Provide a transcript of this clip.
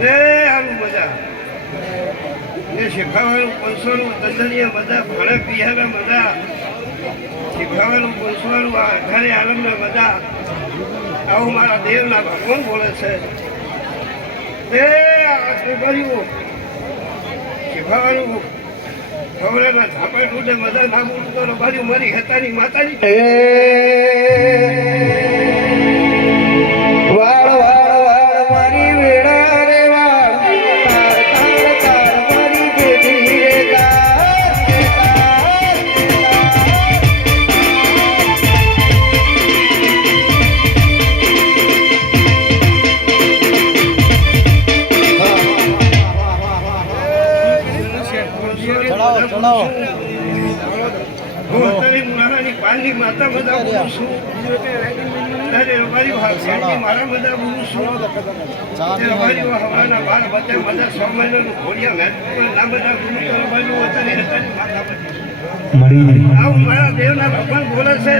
એ આનું બધા એ શીખવાનું પંચોનું દંડનીય બધા ભણે પિયાના બધા શીખવાનું પંચવાનું ઘરે આનંદ બધા આવું મારા દેવના ભગવાન બોલે છે એ કર્યું શીખવાનું ખવડાના ઝાપે તૂટે બધા નામું કરો બાજુ મારી હેતાની માતાજી પાણી માતા બધા બોલું છું મારા બધા બોલું છું હવાના બાર બધા બધા 6 મહિનાનું ઘોડિયા ના બધા આવું મારા દેવના ભગવાન બોલે છે